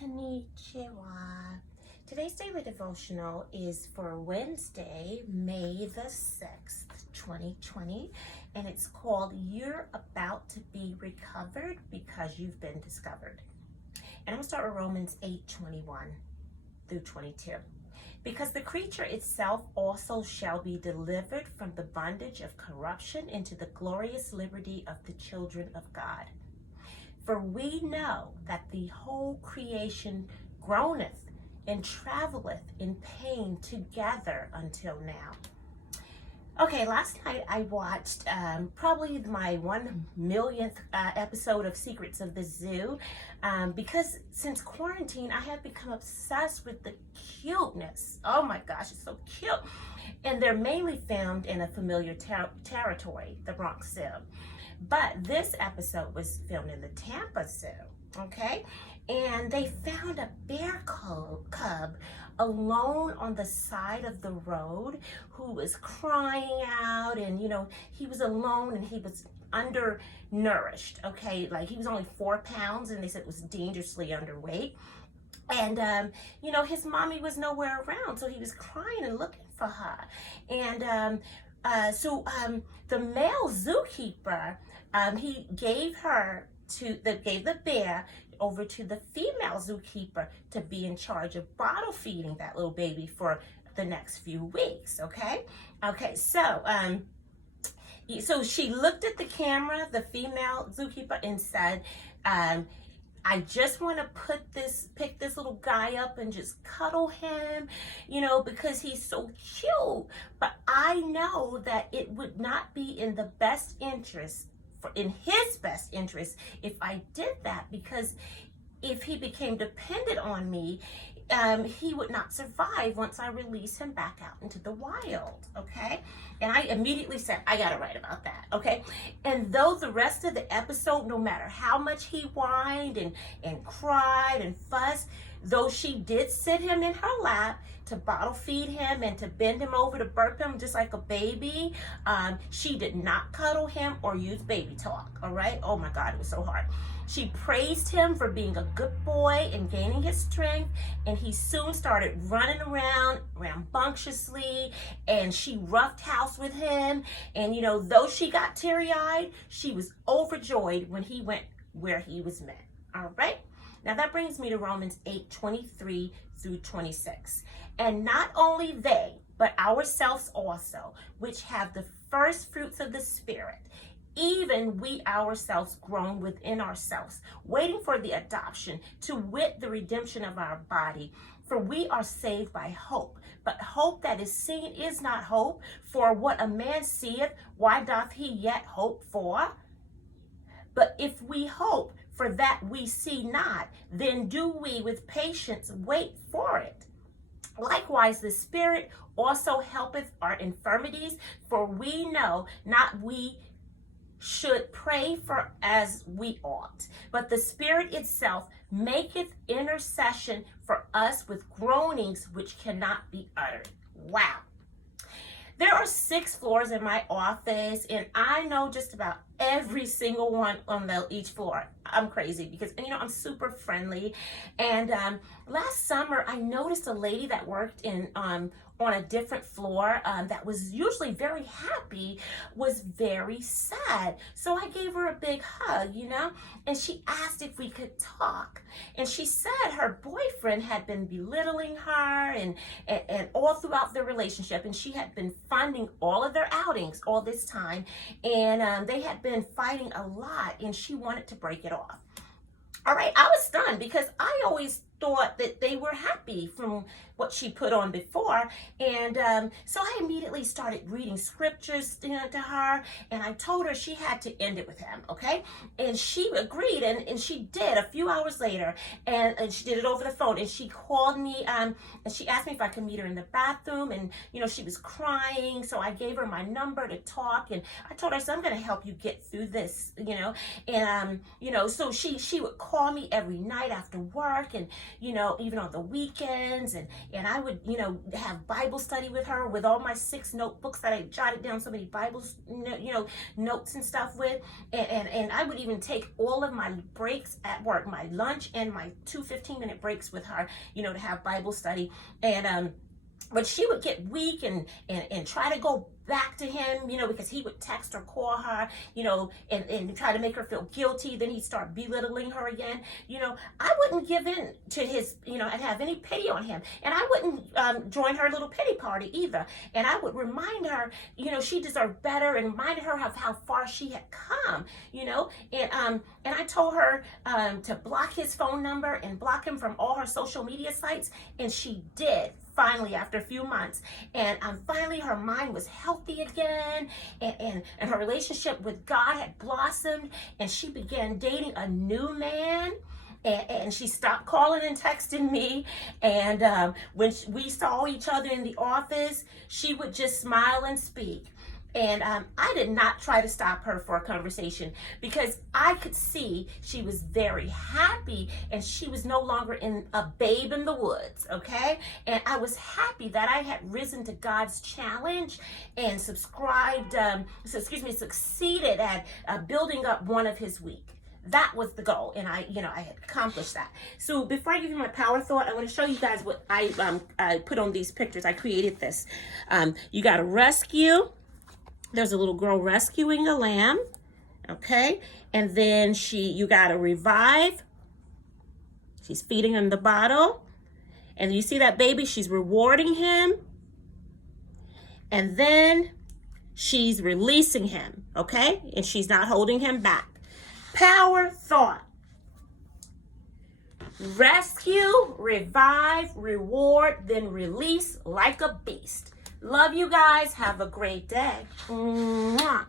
Konnichiwa. Today's daily devotional is for Wednesday, May the 6th, 2020, and it's called You're About to Be Recovered Because You've Been Discovered. And I'm going to start with Romans 8:21 through 22. Because the creature itself also shall be delivered from the bondage of corruption into the glorious liberty of the children of God. For we know that the whole creation groaneth and traveleth in pain together until now. Okay, last night I watched probably my 1 millionth episode of Secrets of the Zoo because since quarantine I have become obsessed with the cuteness. Oh my gosh, it's so cute. And they're mainly filmed in a familiar territory, the Bronx Zoo. But this episode was filmed in the Tampa Zoo, okay? And they found a bear cub alone on the side of the road who was crying out, and he was alone and he was undernourished, okay? Like he was only 4 pounds and they said it was dangerously underweight. And, his mommy was nowhere around, so he was crying and looking for her. And so the male zookeeper, he gave the bear over to the female zookeeper to be in charge of bottle feeding that little baby for the next few weeks. Okay, so so she looked at the camera, the female zookeeper, and said, I just want to pick this little guy up and just cuddle him, because he's so cute. But I know that it would not be in the best interest, in his best interest, if I did that, because if he became dependent on me, he would not survive once I release him back out into the wild, okay? And I immediately said, I gotta write about that, okay? And though the rest of the episode, no matter how much he whined and cried and fussed, though she did sit him in her lap to bottle feed him and to bend him over to burp him just like a baby, she did not cuddle him or use baby talk, all right? Oh my God, it was so hard. She praised him for being a good boy and gaining his strength, and he soon started running around rambunctiously, and she roughed house with him. And though she got teary-eyed, she was overjoyed when he went where he was meant. All right? Now that brings me to Romans 8:23 through 26. And not only they, but ourselves also, which have the first fruits of the Spirit, even we ourselves groan within ourselves, waiting for the adoption, to wit, the redemption of our body. For we are saved by hope. But hope that is seen is not hope. For what a man seeth, why doth he yet hope for? But if we hope for that we see not, then do we with patience wait for it. Likewise, the Spirit also helpeth our infirmities, for we know not we should pray for as we ought, but the Spirit itself maketh intercession for us with groanings which cannot be uttered. Wow. There are 6 floors in my office, and I know just about every single one on each floor. I'm crazy because, I'm super friendly. And last summer, I noticed a lady that worked on a different floor that was usually very happy, was very sad. So I gave her a big hug, and she asked if we could talk. And she said her boyfriend had been belittling her and all throughout their relationship, and she had been funding all of their outings all this time, and they had been fighting a lot, and she wanted to break it off. All right, I was stunned because I always thought that they were happy from what she put on before. And so I immediately started reading scriptures to her, and I told her she had to end it with him, okay? And she agreed, and she did a few hours later, and she did it over the phone, and she called me, and she asked me if I could meet her in the bathroom, and she was crying, so I gave her my number to talk, and I told her, so I'm going to help you get through this, and so she would call me every night after work, and you know, even on the weekends, and I would, you know, have Bible study with her with all my 6 notebooks that I jotted down so many Bibles, you know, notes and stuff with, and I would even take all of my breaks at work, my lunch and my 2 15-minute breaks with her, you know, to have Bible study. And but she would get weak and try to go back to him, you know, because he would text or call her, you know, and try to make her feel guilty. Then he'd start belittling her again. You know, I wouldn't give in to his, you know, and have any pity on him. And I wouldn't join her little pity party either. And I would remind her, you know, she deserved better, and reminded her of how far she had come, you know. And I told her to block his phone number and block him from all her social media sites. And she did. Finally, after a few months, and finally her mind was healthy again, and her relationship with God had blossomed, and she began dating a new man. And she stopped calling and texting me. And when we saw each other in the office, she would just smile and speak. And I did not try to stop her for a conversation, because I could see she was very happy, and she was no longer in a babe in the woods, okay? And I was happy that I had risen to God's challenge and succeeded at building up one of his week. That was the goal, and I had accomplished that. So before I give you my power thought, I want to show you guys what I put on these pictures. I created this. You got to rescue. There's a little girl rescuing a lamb, okay? And then you got to revive. She's feeding him the bottle. And you see that baby? She's rewarding him. And then she's releasing him, okay? And she's not holding him back. Power thought. Rescue, revive, reward, then release like a beast. Love you guys. Have a great day. Mwah.